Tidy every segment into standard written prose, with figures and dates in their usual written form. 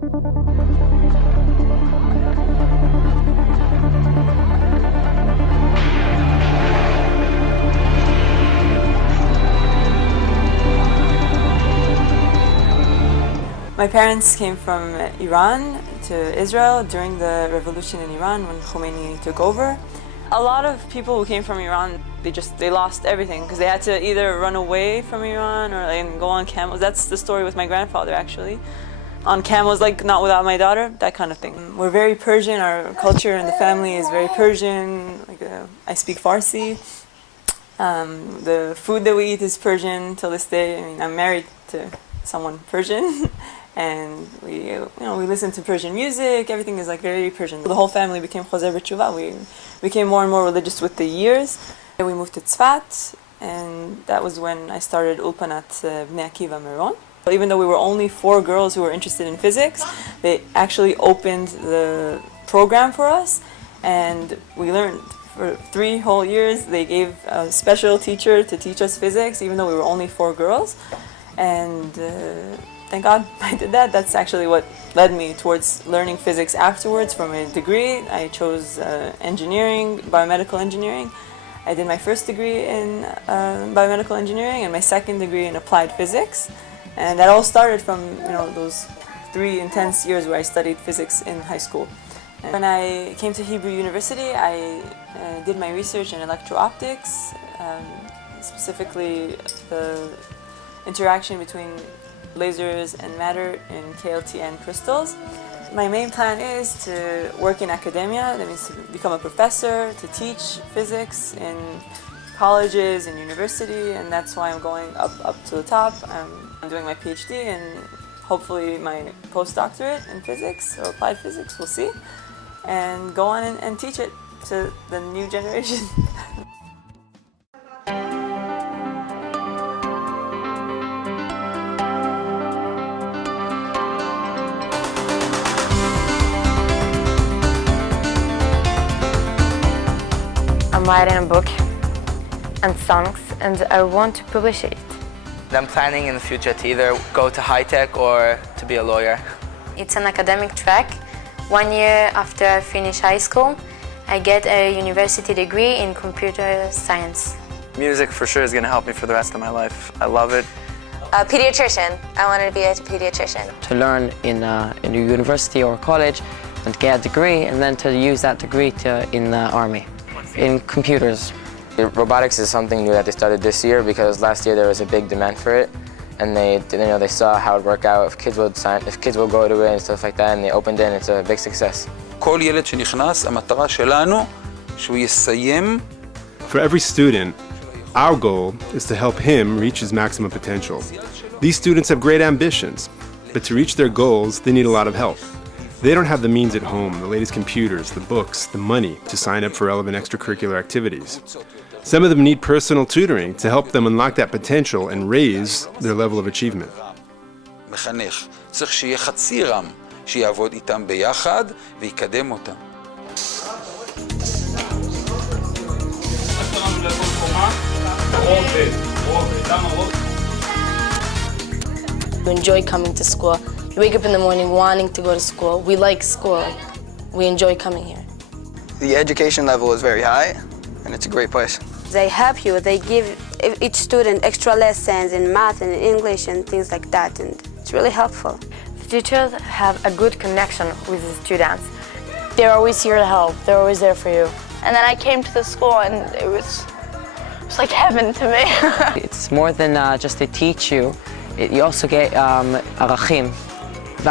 My parents came from Iran to Israel during the revolution in Iran when Khomeini took over. A lot of people who came from Iran, they lost everything because they had to either run away from Iran or go on camels. That's the story with my grandfather actually. On camels, not without my daughter, that kind of thing. We're very Persian, our culture and the family is very Persian. I speak Farsi. The food that we eat is Persian till this day. I'm married to someone Persian. And we listen to Persian music. Everything is very Persian. The whole family became Chozer B'Tshuva. We became more and more religious with the years. We moved to Tzfat, and that was when I started Ulpan at Bnei Akiva Meron. Even though we were only 4 girls who were interested in physics, they actually opened the program for us, and we learned for 3 whole years. They gave a special teacher to teach us physics, even though we were only 4 girls. And thank God I did that. That's actually what led me towards learning physics afterwards from a degree. I chose engineering, biomedical engineering. I did my first degree in biomedical engineering and my second degree in applied physics. And that all started from those 3 intense years where I studied physics in high school. And when I came to Hebrew University, I did my research in electro-optics, specifically the interaction between lasers and matter in KLTN crystals. My main plan is to work in academia, that means to become a professor, to teach physics in colleges and university, and that's why I'm going up to the top. I'm doing my PhD and hopefully my postdoctorate in physics or applied physics, we'll see, and go on and teach it to the new generation. I'm writing a book and songs, and I want to publish it. I'm planning in the future to either go to high tech or to be a lawyer. It's an academic track. 1 year after I finish high school, I get a university degree in computer science. Music for sure is going to help me for the rest of my life. I love it. A pediatrician. I wanted to be a pediatrician. To learn in a university or college and get a degree, and then to use that degree in the army, in computers. Robotics is something new that they started this year because last year there was a big demand for it, and they saw how it would work out if kids would go to it and stuff like that, and they opened it and it's a big success. כל ילד שנכנס, המטרה שלנו שהוא יסיים. For every student, our goal is to help him reach his maximum potential. These students have great ambitions, but to reach their goals, they need a lot of help. They don't have the means at home, the latest computers, the books, the money to sign up for relevant extracurricular activities. Some of them need personal tutoring to help them unlock that potential and raise their level of achievement. מחנך, צריך שיהיה חצי רם, שיעבוד איתם ביחד ויקדם אותם. You enjoy coming to school. You wake up in the morning wanting to go to school. We like school. We enjoy coming here. The education level is very high, and it's a great place. They help you. They give each student extra lessons in math and English and things like that, and it's really helpful. The teachers have a good connection with the students. They're always here to help. They're always there for you. And then I came to the school, and it was like heaven to me. It's more than just they teach you. You also get arachim,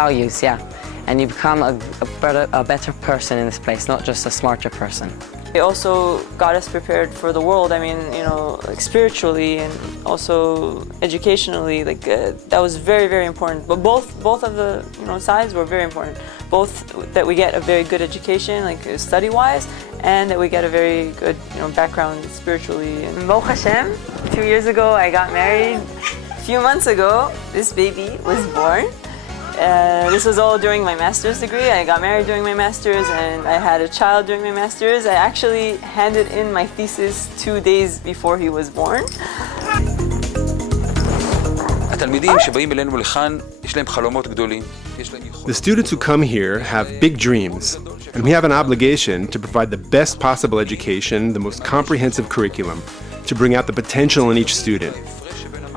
values, yeah. And you become a better person in this place, not just a smarter person. They also got us prepared for the world. I mean, spiritually and also educationally, that was very, very important. But both of the sides were very important. Both that we get a very good education, study-wise, and that we get a very good, background spiritually. And Baruch Hashem, 2 years ago I got married. A few months ago, this baby was born. This was all during my master's degree. I got married during my master's and I had a child during my master's. I actually handed in my thesis 2 days before he was born. התלמידים שבאים אלינו לכאן, יש להם חלומות גדולים. The students who come here have big dreams, and we have an obligation to provide the best possible education, the most comprehensive curriculum, to bring out the potential in each student.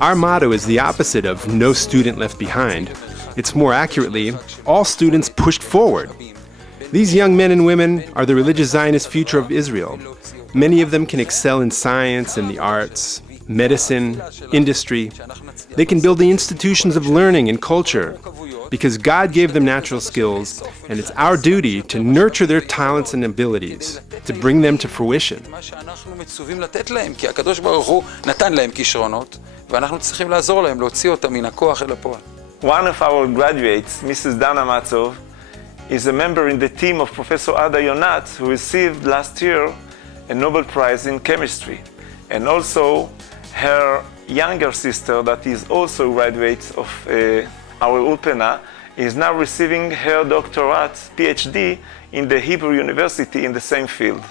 Our motto is the opposite of no student left behind. It's more accurately, all students pushed forward. These young men and women are the religious Zionist future of Israel. Many of them can excel in science and the arts, medicine, industry. They can build the institutions of learning and culture because God gave them natural skills, and it's our duty to nurture their talents and abilities, to bring them to fruition. כי הקדוש ברוך הוא נתן להם כישרונות, ואנחנו צריכים לעזור להם להוציא אותם מן הכוח אל הפועל. One of our graduates, Mrs. Dana Matzov, is a member in the team of Professor Ada Yonat, who received last year a Nobel Prize in Chemistry. And also her younger sister, that is also a graduate of our Ulpana, is now receiving her doctorate, PhD, in the Hebrew University in the same field.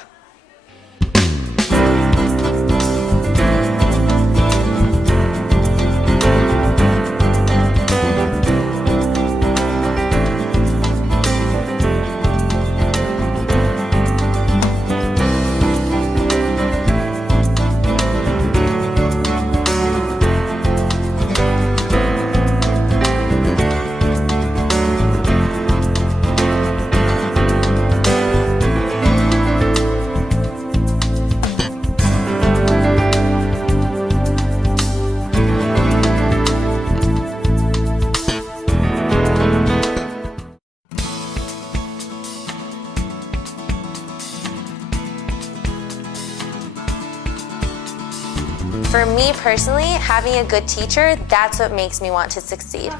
For me personally, having a good teacher, that's what makes me want to succeed.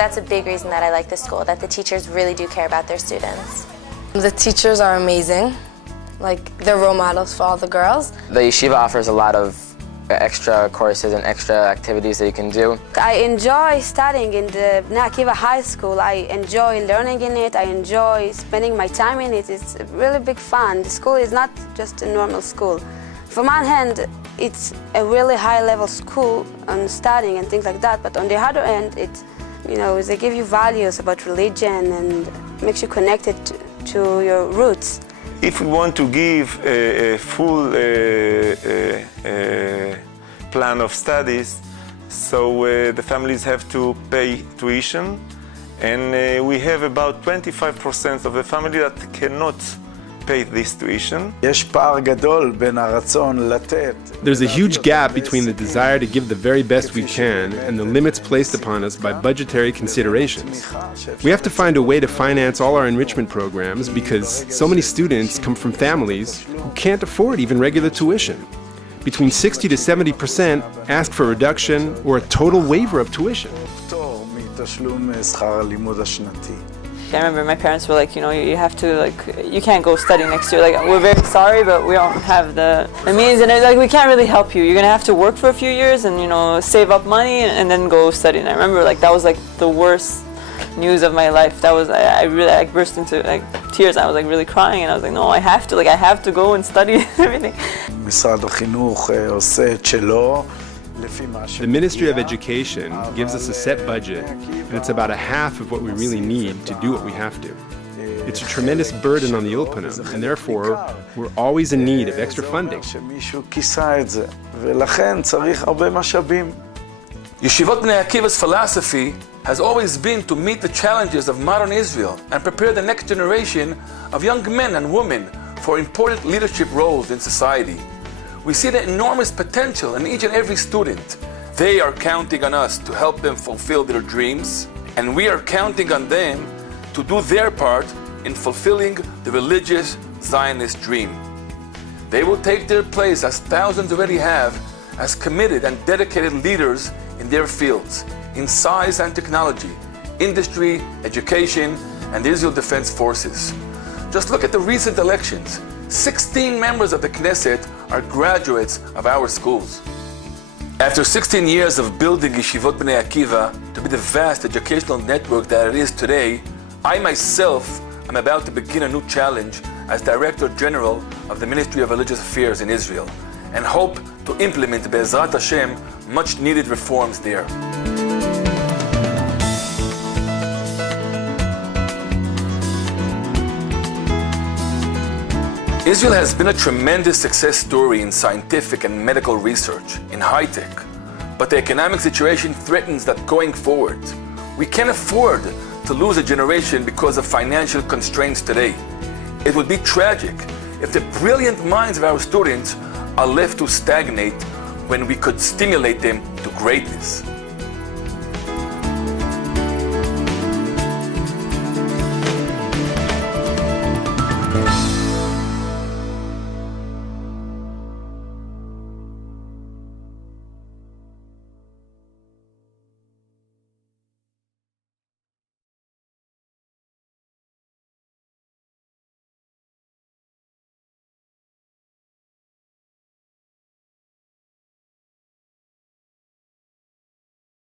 That's a big reason that I like this school, that the teachers really do care about their students. The teachers are amazing. Like, they're role models for all the girls. The yeshiva offers a lot of extra courses and extra activities that you can do. I enjoy studying in the Bnei Akiva High School. I enjoy learning in it. I enjoy spending my time in it. It's really big fun. The school is not just a normal school. From one hand, it's a really high-level school on studying and things like that, but on the other end, they give you values about religion and makes you connected to your roots. If we want to give a full plan of studies, so the families have to pay tuition, and we have about 25% of the family that cannot pay this tuition. There's a huge gap between the desire to give the very best we can and the limits placed upon us by budgetary considerations. We have to find a way to finance all our enrichment programs because so many students come from families who can't afford even regular tuition. Between 60 to 70% ask for a reduction or a total waiver of tuition. I remember my parents were like, you have to, you can't go study next year. We're very sorry, but we don't have the means, and we can't really help you. You're gonna have to work for a few years and, save up money and then go study. And I remember, that was the worst news of my life. That was, I really burst into tears. I was really crying, and I was like, no, I have to go and study and everything. The Ministry of Education gives us a set budget, and it's about a half of what we really need to do what we have to. It's a tremendous burden on the Ulpanim, and therefore, we're always in need of extra funding. Yeshivat Bnei Akiva's philosophy has always been to meet the challenges of modern Israel and prepare the next generation of young men and women for important leadership roles in society. We see the enormous potential in each and every student. They are counting on us to help them fulfill their dreams, and we are counting on them to do their part in fulfilling the religious Zionist dream. They will take their place, as thousands already have, as committed and dedicated leaders in their fields, in science and technology, industry, education, and the Israel Defense Forces. Just look at the recent elections. 16 members of the Knesset are graduates of our schools. After 16 years of building Yeshivat Bnei Akiva to be the vast educational network that it is today, I myself am about to begin a new challenge as Director General of the Ministry of Religious Affairs in Israel, and hope to implement Be'ezrat Hashem much needed reforms there. Israel has been a tremendous success story in scientific and medical research, in high tech. But the economic situation threatens that going forward. We can't afford to lose a generation because of financial constraints today. It would be tragic if the brilliant minds of our students are left to stagnate when we could stimulate them to greatness.